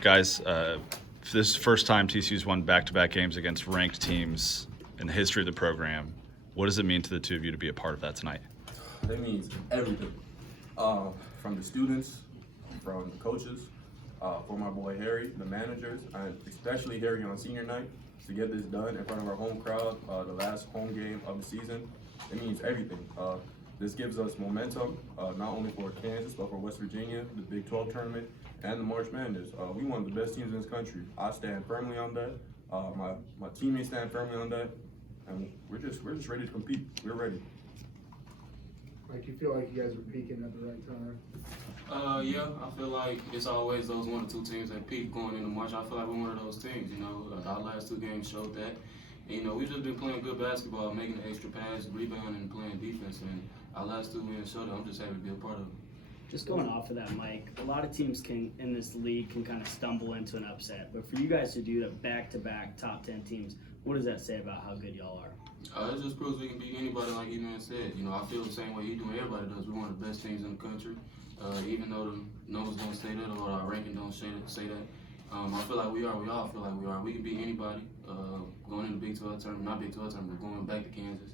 Guys, this is the first time TCU's won back-to-back games against ranked teams in the history of the program. What does it mean to the two of you to be a part of that tonight? That means everything. From the students, from the coaches, for my boy Harry, the managers, and especially Harry on senior night, to get this done in front of our home crowd, the last home game of the season. It means everything. This gives us momentum, not only for Kansas, but for West Virginia, the Big 12 tournament, and the March Madness. We one of the best teams in this country. I stand firmly on that. My teammates stand firmly on that, and we're just ready to compete. We're ready. Like, you feel like you guys are peaking at the right time? Yeah, I feel like it's always those one or two teams that peak going into March. I feel like we're one of those teams, our last two games showed that. And, we've just been playing good basketball, making the extra pass, rebounding, and playing defense. And our last two wins showed that. I'm just happy to be a part of it. Just going off of that, Mike, a lot of teams in this league can kind of stumble into an upset. But for you guys to do that back-to-back top 10 teams, what does that say about how good y'all are? It just proves we can beat anybody, like Emanuel said. I feel the same way he do. Everybody does. We're one of the best teams in the country. Even though the numbers don't say that or our ranking don't say that. I feel like we are. We all feel like we are. We can beat anybody. Going into the Big 12 tournament, not Big 12 tournament, but going back to Kansas,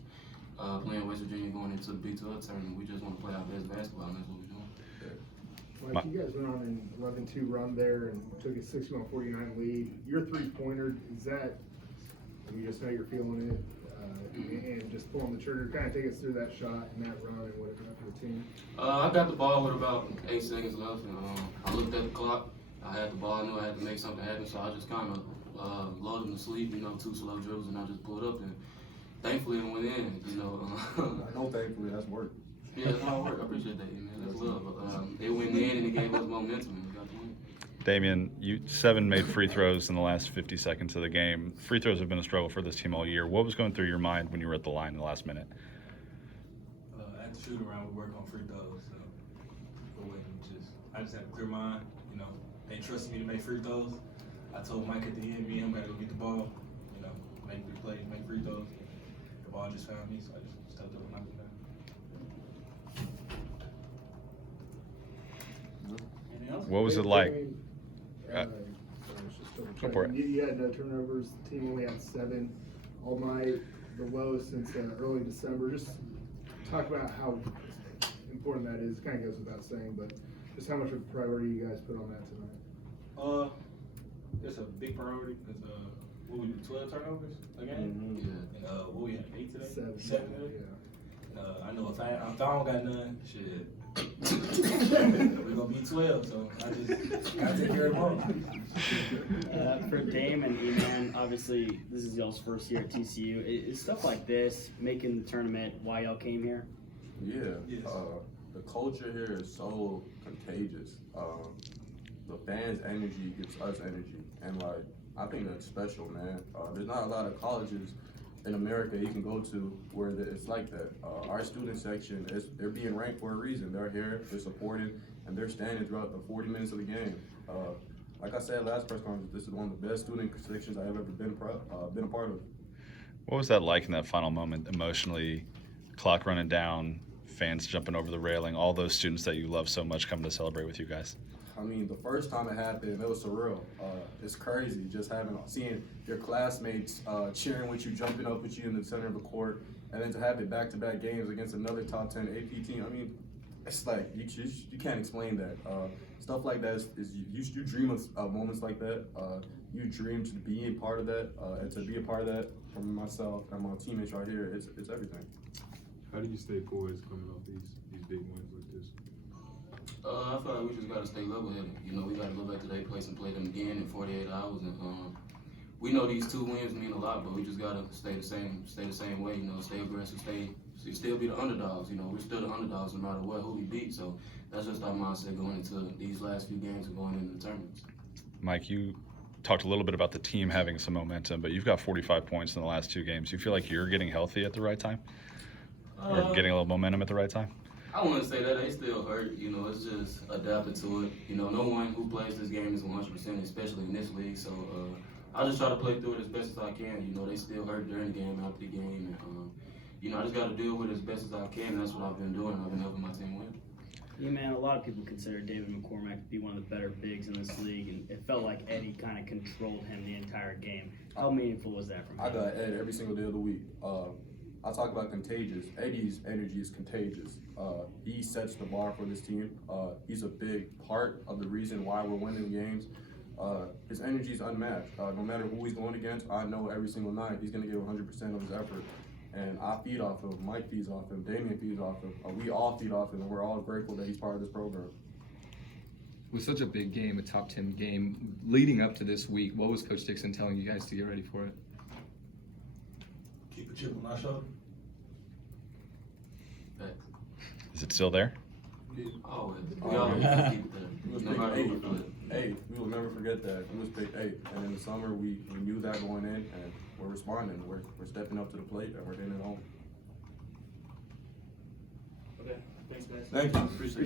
playing West Virginia, going into the Big 12 tournament. We just want to play our best basketball, and that's what we're doing. Like, you guys went on an 11-2 run there and took a 61-49 lead. Your three-pointer, is that, you just know you're feeling it, and just pulling the trigger? Kind of take us through that shot and that run and what it meant for the team. I got the ball with about 8 seconds left, and I looked at the clock. I had the ball. I knew I had to make something happen, so I just kind of loaded them to sleep, 2 slow dribbles, and I just pulled up, and thankfully it went in, I know thankfully, that's work. Yeah, that's hard work. I appreciate that, man. That's love. It went in, and it gave us momentum, and we got the win. Damion, 7 made free throws in the last 50 seconds of the game. Free throws have been a struggle for this team all year. What was going through your mind when you were at the line in the last minute? At the shoot around, we work on free throws. I just had a clear mind. They trusted me to make free throws. I told Mike at the end, me and him got to go get the ball. Make free plays, make free throws. The ball just found me, so I just stepped up and knocked it down. What was it like? Go for it. You had no turnovers. The team only had 7 all night, the lowest since early December. Just talk about how important that is. It kind of goes without saying, but just how much of a priority you guys put on that tonight. It's a big priority because what we do, 12 turnovers a game? Yeah. And what we had, 8 today? 7 today? Yeah. I know if I don't got none, shit. We're gonna be 12, so I just gotta take care of the ball. For Dame and E-Man, obviously this is y'all's first year at TCU. Is stuff like this making the tournament why y'all came here? Yeah. Yes. The culture here is so contagious. The fans' energy gives us energy, and I think that's special, man. There's not a lot of colleges in America you can go to where it's like that. Our student section, they're being ranked for a reason. They're here, they're supported, and they're standing throughout the 40 minutes of the game. Like I said last press conference, this is one of the best student sections I've ever been a part of. What was that like in that final moment emotionally? Clock running down, fans jumping over the railing, all those students that you love so much coming to celebrate with you guys? I mean, the first time it happened, it was surreal. It's crazy just seeing your classmates cheering with you, jumping up with you in the center of the court, and then to have it back-to-back games against another top 10 AP team. I mean, it's like you can't explain that. Stuff like that you dream of moments like that. You dream to be a part of that, and to be a part of that from myself and my teammates right here. It's everything. How do you stay poised coming off these big wins like this? I feel like we just got to stay level-headed. We got to go back to their place and play them again in 48 hours. And we know these 2 wins mean a lot, but we just got to stay the same way. Stay aggressive, still be the underdogs. We're still the underdogs no matter who we beat. So that's just our mindset going into these last few games and going into the tournaments. Mike, you talked a little bit about the team having some momentum, but you've got 45 points in the last 2 games. You feel like you're getting healthy at the right time? Or getting a little momentum at the right time? I wouldn't say that. They still hurt. It's just adapting to it. No one who plays this game is 100%, especially in this league. So I just try to play through it as best as I can. They still hurt during the game, after the game. And, I just got to deal with it as best as I can. And that's what I've been doing. I've been helping my team win. Yeah, man, a lot of people consider David McCormack to be one of the better bigs in this league, and it felt like Eddie kind of controlled him the entire game. How meaningful was that for him? I got Ed every single day of the week. I talk about contagious. Eddie's energy is contagious. He sets the bar for this team. He's a big part of the reason why we're winning games. His energy is unmatched. No matter who he's going against, I know every single night he's going to give 100% of his effort. And I feed off him, Mike feeds off him, Damion feeds off him. We all feed off him, and we're all grateful that he's part of this program. With such a big game, a top 10 game, leading up to this week, what was Coach Dixon telling you guys to get ready for it? Keep a chip on our shoulder. Is it still there? Always. We Oh, always yeah. keep He was that. No pick matter who we eight. play. Hey, we will never forget that. He was picked 8. And in the summer, we knew that going in, and we're responding. We're stepping up to the plate, and we're hitting it home. Okay, thanks, guys. Thank you. Appreciate it.